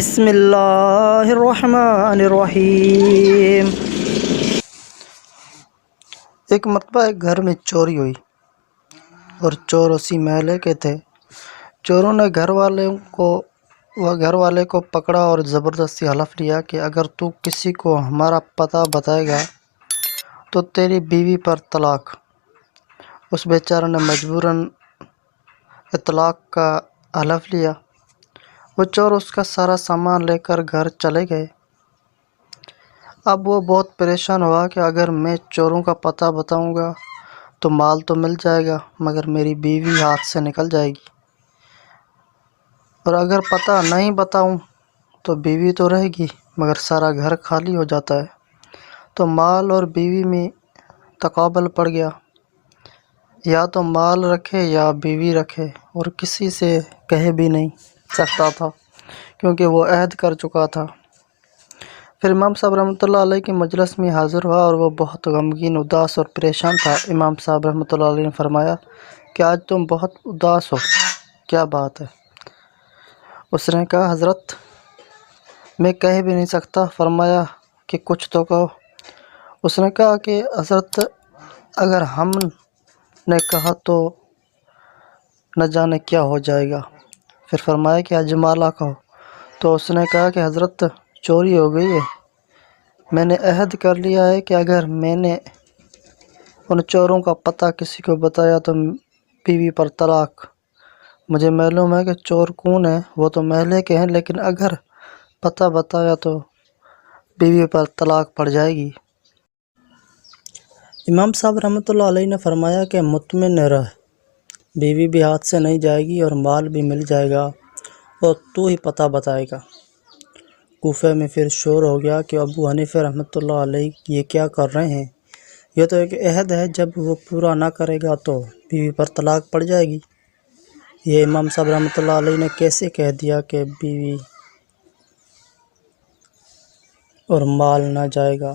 بسم اللہ الرحمن الرحیم۔ ایک مرتبہ ایک گھر میں چوری ہوئی اور چور اسی محلے کے تھے۔ چوروں نے گھر والے کو پکڑا اور زبردستی حلف لیا کہ اگر تو کسی کو ہمارا پتہ بتائے گا تو تیری بیوی پر طلاق۔ اس بیچارے نے مجبوراً اطلاق کا حلف لیا۔ وہ چور اس کا سارا سامان لے کر گھر چلے گئے۔ اب وہ بہت پریشان ہوا کہ اگر میں چوروں کا پتہ بتاؤں گا تو مال تو مل جائے گا مگر میری بیوی ہاتھ سے نکل جائے گی، اور اگر پتہ نہیں بتاؤں تو بیوی تو رہے گی مگر سارا گھر خالی ہو جاتا ہے۔ تو مال اور بیوی میں تقابل پڑ گیا، یا تو مال رکھے یا بیوی رکھے، اور کسی سے کہہ بھی نہیں سکتا تھا کیونکہ وہ عہد کر چکا تھا۔ پھر امام صاحب رحمۃ اللہ علیہ کی مجلس میں حاضر ہوا اور وہ بہت غمگین، اداس اور پریشان تھا۔ امام صاحب رحمۃ اللہ علیہ نے فرمایا کہ آج تم بہت اداس ہو، کیا بات ہے؟ اس نے کہا حضرت میں کہہ بھی نہیں سکتا۔ فرمایا کہ کچھ تو کہو۔ اس نے کہا کہ حضرت اگر ہم نے کہا تو نہ جانے کیا ہو جائے گا۔ پھر فرمایا کہ اجمالہ کہو۔ تو اس نے کہا کہ حضرت چوری ہو گئی ہے، میں نے عہد کر لیا ہے کہ اگر میں نے ان چوروں کا پتہ کسی کو بتایا تو بیوی پر طلاق۔ مجھے معلوم ہے کہ چور کون ہیں، وہ تو محلے کے ہیں، لیکن اگر پتہ بتایا تو بیوی پر طلاق پڑ جائے گی۔ امام صاحب رحمۃ اللہ علیہ نے فرمایا کہ مطمئن رہ، بیوی بھی ہاتھ سے نہیں جائے گی اور مال بھی مل جائے گا، اور تو ہی پتہ بتائے گا۔ کوفہ میں پھر شور ہو گیا کہ ابو حنیفہ رحمۃ اللہ علیہ یہ کیا کر رہے ہیں، یہ تو ایک عہد ہے، جب وہ پورا نہ کرے گا تو بیوی پر طلاق پڑ جائے گی۔ یہ امام صاحب رحمۃ اللہ علیہ نے کیسے کہہ دیا کہ بیوی اور مال نہ جائے گا؟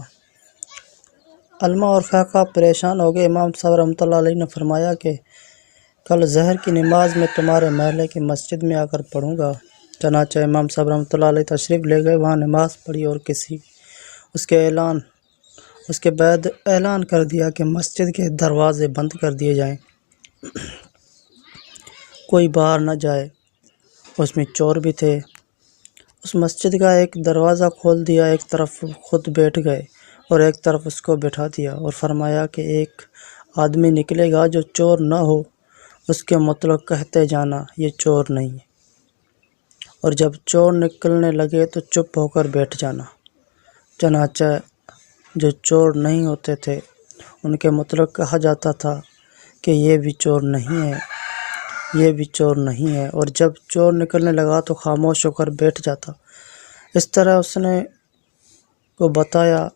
علماء اور فقہ پریشان ہو گئے۔ امام صاحب رحمۃ اللہ علیہ نے فرمایا کہ کل ظہر کی نماز میں تمہارے محلے کی مسجد میں آ کر پڑھوں گا۔ چنانچہ امام صاحب رحمۃ اللہ علیہ تشریف لے گئے، وہاں نماز پڑھی اور اس کے بعد اعلان کر دیا کہ مسجد کے دروازے بند کر دیے جائیں، کوئی باہر نہ جائے۔ اس میں چور بھی تھے۔ اس مسجد کا ایک دروازہ کھول دیا، ایک طرف خود بیٹھ گئے اور ایک طرف اس کو بٹھا دیا، اور فرمایا کہ ایک آدمی نکلے گا جو چور نہ ہو، اس کے مطلق کہتے جانا یہ چور نہیں ہے، اور جب چور نکلنے لگے تو چپ ہو کر بیٹھ جانا۔ چنانچہ جو چور نہیں ہوتے تھے ان کے مطلق کہا جاتا تھا کہ یہ بھی چور نہیں ہے، یہ بھی چور نہیں ہے، اور جب چور نکلنے لگا تو خاموش ہو کر بیٹھ جاتا۔ اس طرح اس نے کو بتایا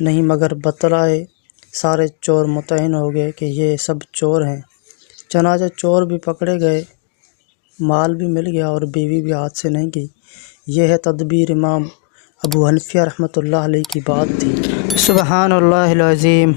نہیں مگر بتلائے سارے چور مطمئن ہو گئے کہ یہ سب چور ہیں۔ چنانچہ چور بھی پکڑے گئے، مال بھی مل گیا اور بیوی بھی ہاتھ سے نہیں گئی۔ یہ ہے تدبیر امام ابو حنیفہ رحمۃ اللہ علیہ کی بات تھی۔ سبحان اللہ العظیم۔